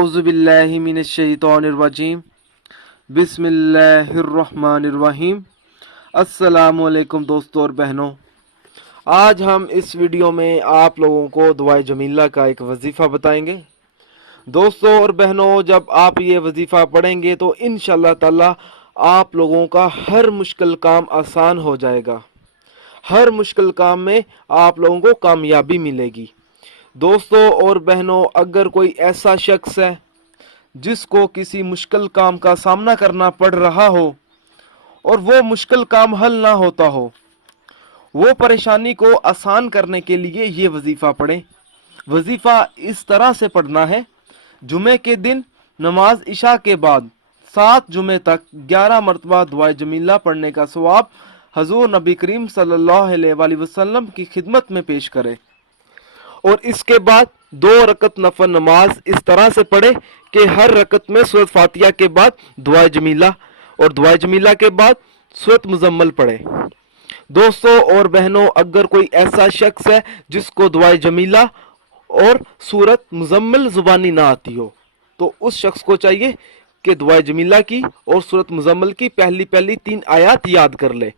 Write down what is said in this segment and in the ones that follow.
औज़ुबिल्लाहि मिनश्शैतानिर्रजीम बिस्मिल्लाहिर्रहमानिर्रहीम। अस्सलामुअलैकुम दोस्तों और बहनों, आज हम इस वीडियो में आप लोगों को दुआए जमीला का एक वजीफ़ा बताएंगे। दोस्तों और बहनों, जब आप ये वजीफ़ा पढ़ेंगे तो इंशाअल्लाह ताला आप लोगों का हर मुश्किल काम आसान हो जाएगा। हर मुश्किल काम में आप लोगों को कामयाबी मिलेगी। दोस्तों और बहनों, अगर कोई ऐसा शख्स है जिसको किसी मुश्किल काम का सामना करना पड़ रहा हो और वो मुश्किल काम हल ना होता हो, वो परेशानी को आसान करने के लिए ये वजीफ़ा पढ़ें। वजीफ़ा इस तरह से पढ़ना है: जुमे के दिन नमाज इशा के बाद 7 जुमे तक 11 मरतबा दुआए जमीला पढ़ने का सवाब हजूर नबी करीम सल्लल्लाहु अलैहि वसल्लम की खिदमत में पेश करें। और इसके बाद 2 रकत नफल नमाज इस तरह से पढ़े कि हर रकत में सूरत फातिहा के बाद दुआए जमीला और दुआए जमीला के बाद सूरत मुजम्मल पढ़े। दोस्तों और बहनों, अगर कोई ऐसा शख्स है जिसको दुआए जमीला और सूरत मुजम्मल जुबानी ना आती हो, तो उस शख्स को चाहिए कि दुआए जमीला की और सूरत मुजम्मल की पहली 3 आयत याद कर ले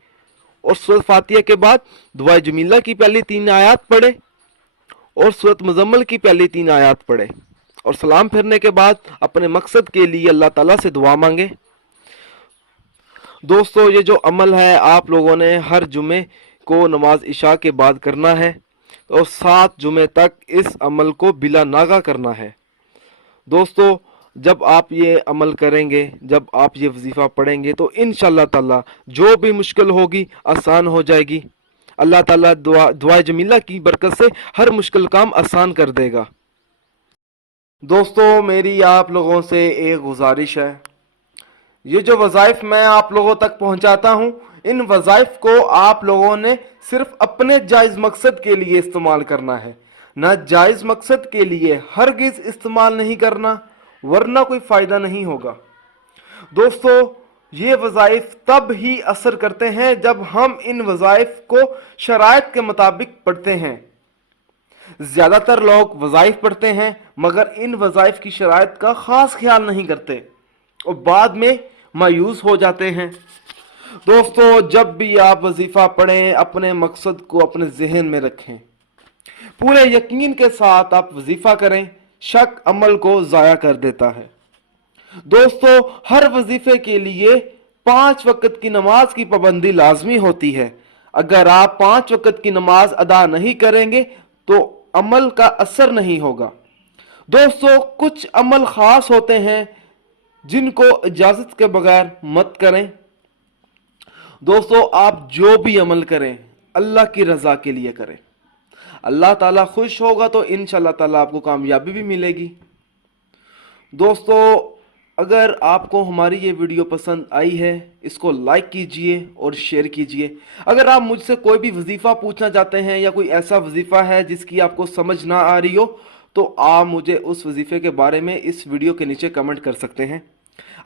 और सूरत फातिहा के बाद दुआए जमीला की पहली 3 आयत पढ़े और सूरत मुजम्मल की पहली 3 आयत पढ़े और सलाम फिरने के बाद अपने मकसद के लिए अल्लाह ताला से दुआ मांगे। दोस्तों, ये जो अमल है आप लोगों ने हर जुमे को नमाज इशा के बाद करना है और 7 जुमे तक इस अमल को बिला नागा करना है। दोस्तों, जब आप ये अमल करेंगे, जब आप ये वजीफ़ा पढ़ेंगे तो इंशाअल्लाह ताला जो भी मुश्किल होगी आसान हो जाएगी। अल्लाह ताला दुआए जमीला की बरकत से हर मुश्किल काम आसान कर देगा। दोस्तों, मेरी आप लोगों से एक गुजारिश है, ये जो वज़ाइफ मैं आप लोगों तक पहुंचाता हूं, इन वज़ाइफ को आप लोगों ने सिर्फ अपने जायज़ मकसद के लिए इस्तेमाल करना है, ना जायज़ मकसद के लिए हरगिज़ इस्तेमाल नहीं करना, वरना कोई फ़ायदा नहीं होगा। दोस्तों, ये वज़ाइफ तब ही असर करते हैं जब हम इन वज़ाइफ को शराइत के मुताबिक पढ़ते हैं। ज़्यादातर लोग वज़ाइफ पढ़ते हैं मगर इन वज़ाइफ की शराइत का ख़ास ख्याल नहीं करते और बाद में मायूस हो जाते हैं। दोस्तों, जब भी आप वजीफ़ा पढ़ें अपने मकसद को अपने जहन में रखें, पूरे यकीन के साथ आप वजीफ़ा करें। शक अमल को ज़ाया कर देता है। दोस्तों, हर वजीफे के लिए 5 वक्त की नमाज की पाबंदी लाजमी होती है। अगर आप 5 वक्त की नमाज अदा नहीं करेंगे तो अमल का असर नहीं होगा। दोस्तों, कुछ अमल खास होते हैं जिनको इजाजत के बगैर मत करें। दोस्तों, आप जो भी अमल करें अल्लाह की रजा के लिए करें। अल्लाह ताला खुश होगा तो इंशाअल्लाह ताला आपको कामयाबी भी मिलेगी। दोस्तों, अगर आपको हमारी ये वीडियो पसंद आई है, इसको लाइक कीजिए और शेयर कीजिए। अगर आप मुझसे कोई भी वजीफ़ा पूछना चाहते हैं या कोई ऐसा वजीफ़ा है जिसकी आपको समझ ना आ रही हो, तो आप मुझे उस वजीफ़े के बारे में इस वीडियो के नीचे कमेंट कर सकते हैं।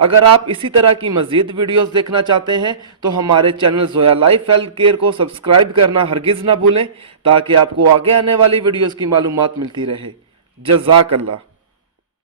अगर आप इसी तरह की मज़ीद वीडियोस देखना चाहते हैं तो हमारे channel Zoya life health care को सब्सक्राइब करना हरगिज़ ना भूलें, ताकि आपको आगे आने वाली वीडियोस की मालूमात मिलती रहे। जज़ाकल्लाह।